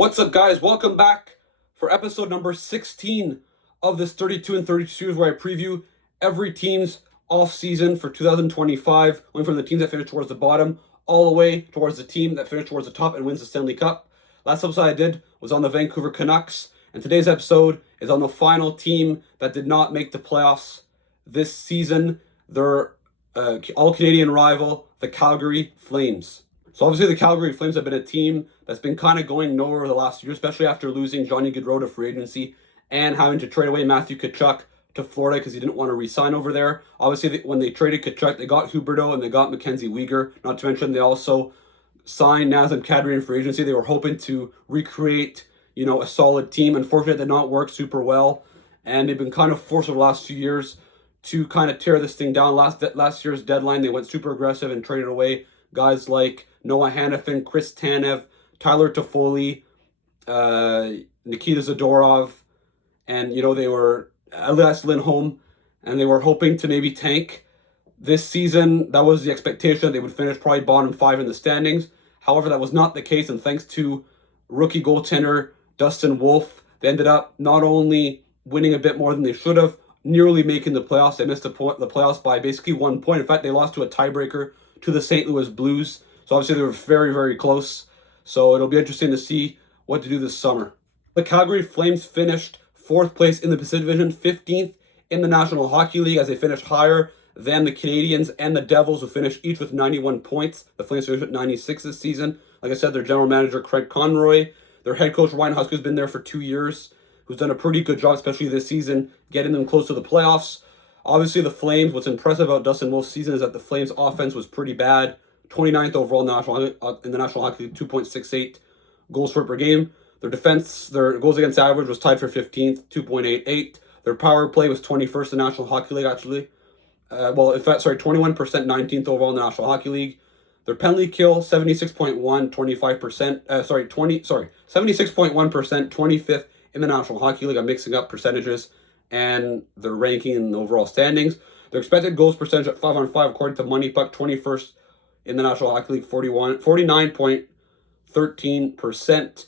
What's up, guys? Welcome back for episode number 16 of this 32 and 32 series where I preview every team's off-season for 2025, going from the teams that finish towards the bottom all the way towards the team that finished towards the top and wins the Stanley Cup. Last episode I did was on the Vancouver Canucks, and today's episode is on the final team that did not make the playoffs this season, their all-Canadian rival, the Calgary Flames. So obviously the Calgary Flames have been a team that's been kind of going nowhere the last year, especially after losing Johnny Gaudreau to free agency and having to trade away Matthew Tkachuk to Florida because he didn't want to re-sign over there. Obviously, when they traded Tkachuk, they got Huberdeau and they got Mackenzie Weegar. Not to mention, they also signed Nazem Kadri in free agency. They were hoping to recreate, a solid team. Unfortunately, it did not work super well, and they've been kind of forced over the last few years to kind of tear this thing down. Last year's deadline, they went super aggressive and traded away guys like Noah Hanifin, Chris Tanev, Tyler Toffoli, Nikita Zadorov, and, they were Elias Lindholm, and they were hoping to maybe tank this season. That was the expectation. They would finish probably bottom 5 in the standings. However, that was not the case, and thanks to rookie goaltender Dustin Wolf, they ended up not only winning a bit more than they should have, nearly making the playoffs. They missed the playoffs by basically 1 point. In fact, they lost to a tiebreaker to the St. Louis Blues. So obviously they were very, very close. So it'll be interesting to see what to do this summer. The Calgary Flames finished 4th place in the Pacific Division, 15th in the National Hockey League, as they finished higher than the Canadiens and the Devils, who finished each with 91 points. The Flames finished at 96 this season. Like I said, their general manager, Craig Conroy, their head coach, Ryan Husker, has been there for 2 years, who's done a pretty good job, especially this season, getting them close to the playoffs. Obviously, the Flames, what's impressive about Dustin Wolf's season is that the Flames' offense was pretty bad. 29th overall in the National Hockey League, 2.68 goals for per game. Their defense, their goals against average was tied for 15th, 2.88. Their power play was 21st in the National Hockey League, actually. 21%, 19th overall in the National Hockey League. Their penalty kill, 76.1, 25%. 76.1%, 25th in the National Hockey League. I'm mixing up percentages and their ranking in the overall standings. Their expected goals percentage at 5-on-5, according to Money Puck, 21st in the National Hockey League, 49.13%.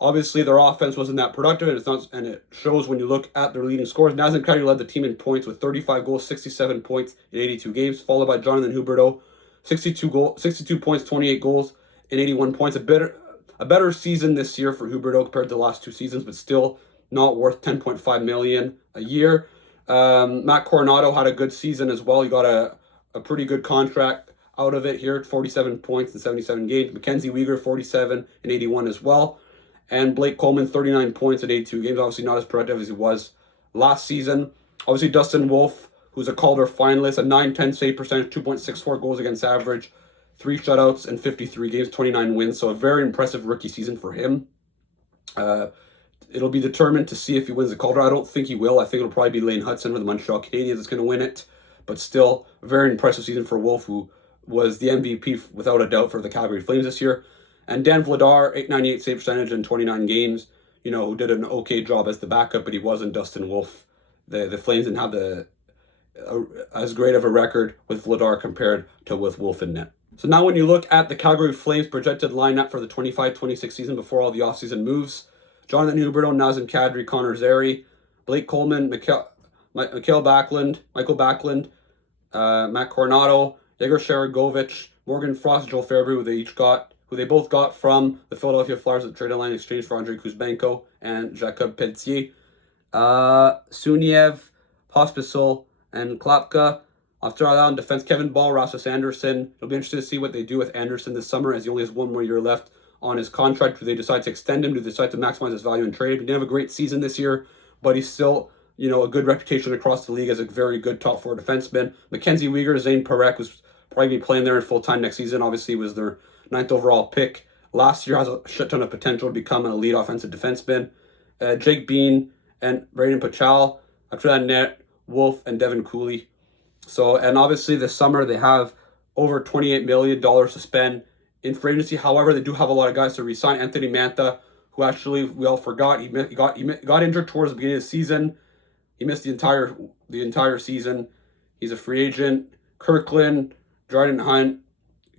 Obviously, their offense wasn't that productive, and it shows when you look at their leading scorers. Nazem Kadri led the team in points with 35 goals, 67 points in 82 games, followed by Jonathan Huberdeau, 62 points, 28 goals, and 81 points. A better season this year for Huberdeau compared to the last 2 seasons, but still not worth $10.5 million a year. Matt Coronado had a good season as well. He got a pretty good contract out of it here, 47 points in 77 games. Mackenzie Weegar, 47 and 81 as well. And Blake Coleman, 39 points in 82 games. Obviously not as productive as he was last season. Obviously Dustin Wolf, who's a Calder finalist, a 9-10 save percentage, 2.64 goals against average, 3 shutouts in 53 games, 29 wins. So a very impressive rookie season for him. It'll be determined to see if he wins the Calder. I don't think he will. I think it'll probably be Lane Hudson for the Montreal Canadiens that's going to win it. But still, a very impressive season for Wolf, who was the MVP without a doubt for the Calgary Flames this year. And Dan Vladar, 898 save percentage in 29 games, who did an okay job as the backup, but he wasn't Dustin Wolf. The Flames didn't have as great of a record with Vladar compared to with Wolf in net. So now when you look at the Calgary Flames projected lineup for the 25-26 season before all the offseason moves, Jonathan Huberdeau, Nazem Kadri, Connor Zary, Blake Coleman, Michael Backlund, Matt Coronado, Yegor Sharangovich, Morgan Frost, Joel Farabee, who they both got from the Philadelphia Flyers at the trade line exchange for Andrei Kuzmenko and Jacob Pelletier. Suniev, Pospisil, and Klapka. After that, on defense, Kevin Ball, Rasmus Anderson. It'll be interesting to see what they do with Anderson this summer, as he only has 1 more year left on his contract. Do they decide to extend him? Do they decide to maximize his value in trade? He didn't have a great season this year, but he's still, a good reputation across the league as a very good top 4 defenseman. Mackenzie Weegar, Zane Parekh, who's probably be playing there in full-time next season. Obviously, he was their 9th overall pick last year, has a shit ton of potential to become an elite offensive defenseman. Jake Bean and Braden Pachal. After that, Net, Wolf, and Devin Cooley. So, and obviously this summer they have over $28 million to spend in free agency. However, they do have a lot of guys to re-sign. Anthony Mantha, who actually we all forgot, he got injured towards the beginning of the season. He missed the entire season. He's a free agent. Kirkland, Jordan Hunt,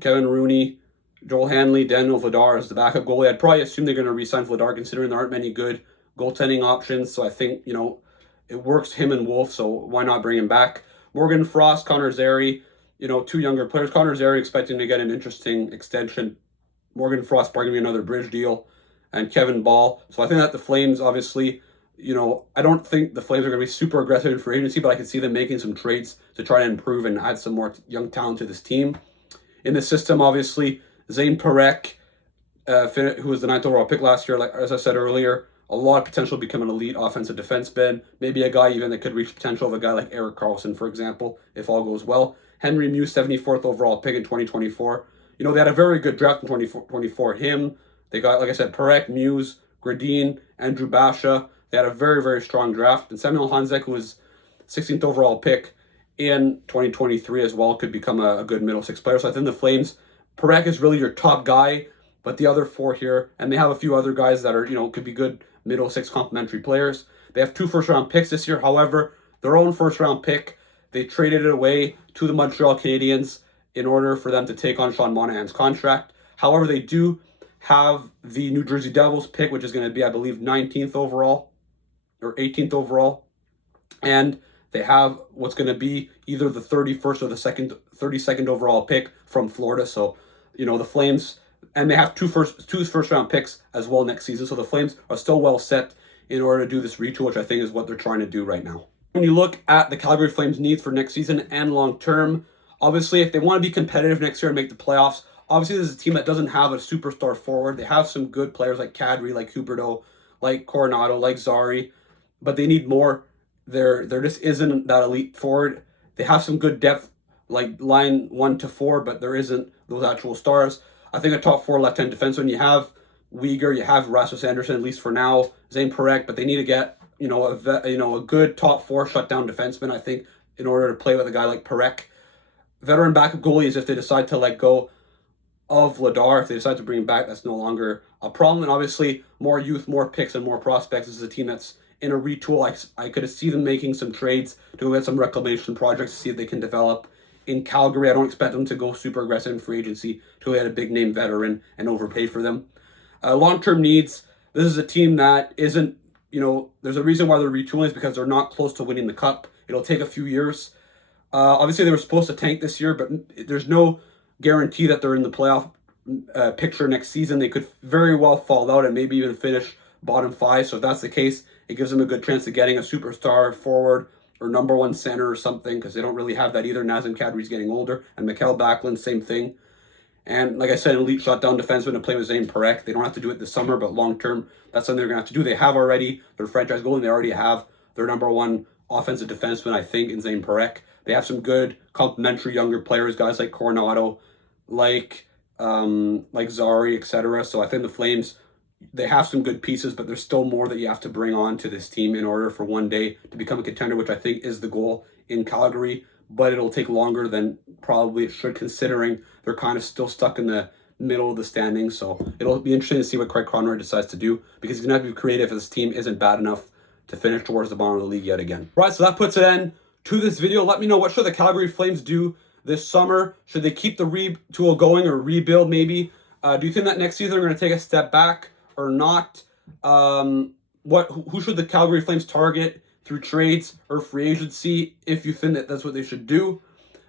Kevin Rooney, Joel Hanley, Daniel Vladar as the backup goalie. I'd probably assume they're going to re-sign Vladar considering there aren't many good goaltending options. So I think, it works him and Wolf, so why not bring him back? Morgan Frost, Connor Zary, two younger players. Connor Zary expecting to get an interesting extension. Morgan Frost probably going to be another bridge deal. And Kevin Ball. So I think that the Flames, obviously, I don't think the Flames are going to be super aggressive in free agency, but I can see them making some trades to try to improve and add some more young talent to this team. In the system, obviously, Zane Parekh, who was the 9th overall pick last year, like as I said earlier, a lot of potential to become an elite offensive defenseman. Maybe a guy even that could reach potential of a guy like Erik Karlsson, for example, if all goes well. Henry Muse, 74th overall pick in 2024. They had a very good draft in 2024. They got, like I said, Parekh, Muse, Gradin, Andrew Basha. They had a very, very strong draft. And Samuel Hanzek, who was 16th overall pick in 2023 as well, could become a good middle six player. So I think the Flames, Parekh is really your top guy, but the other four here, and they have a few other guys that are, could be good middle six complementary players. They have 2 first-round picks this year. However, their own first-round pick, they traded it away to the Montreal Canadiens in order for them to take on Sean Monahan's contract. However, they do have the New Jersey Devils pick, which is going to be, I believe, 19th overall or 18th overall. And they have what's going to be either the 31st or the 32nd overall pick from Florida. So, the Flames, and they have two first round picks as well next season. So the Flames are still well set in order to do this retool, which I think is what they're trying to do right now. When you look at the Calgary Flames' needs for next season and long term, obviously, if they want to be competitive next year and make the playoffs, obviously this is a team that doesn't have a superstar forward. They have some good players like Kadri, like Huberdeau, like Coronado, like Zary, but they need more. There just isn't that elite forward. They have some good depth, like line 1 to 4, but there isn't those actual stars. I think a top 4 left-hand defenseman, you have Weegar, you have Rasmus Anderson, at least for now, Zane Parekh, but they need to get, a good top 4 shutdown defenseman, I think, in order to play with a guy like Parekh. Veteran backup goalies, if they decide to let go of Vladar, if they decide to bring him back, that's no longer a problem. And obviously, more youth, more picks, and more prospects. This is a team that's in a retool. I could see them making some trades to get some reclamation projects to see if they can develop in Calgary. I don't expect them to go super aggressive in free agency to get a big-name veteran and overpay for them. Long-term needs, this is a team that isn't, there's a reason why they're retooling is because they're not close to winning the Cup. It'll take a few years. Obviously, they were supposed to tank this year, but there's no guarantee that they're in the playoff picture next season. They could very well fall out and maybe even finish bottom 5. So if that's the case, it gives them a good chance of getting a superstar forward or number 1 center or something, because they don't really have that either. Nazem Kadri's getting older, and Mikael Backlund, same thing. And like I said, an elite shutdown defenseman to play with Zane Parekh. They don't have to do it this summer, but long term, that's something they're going to have to do. They have already their franchise goal, and they already have their number 1 offensive defenseman, I think, in Zane Parekh. They have some good complementary younger players, guys like Coronado, like Zary, etc. So I think the Flames, they have some good pieces, but there's still more that you have to bring on to this team in order for one day to become a contender, which I think is the goal in Calgary. But it'll take longer than probably it should, considering they're kind of still stuck in the middle of the standings. So it'll be interesting to see what Craig Conroy decides to do, because he's going to have to be creative if this team isn't bad enough to finish towards the bottom of the league yet again. Right, so that puts an end to this video. Let me know, what should the Calgary Flames do this summer? Should they keep the retool going or rebuild maybe? Do you think that next season they're going to take a step back or not? Who should the Calgary Flames target through trades or free agency, if you think that that's what they should do?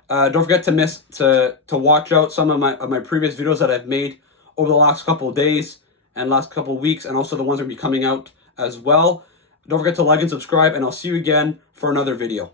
Don't forget to watch out some of my previous videos that I've made over the last couple of days and last couple of weeks, and also the ones that will be coming out as well. Don't forget to like and subscribe, and I'll see you again for another video.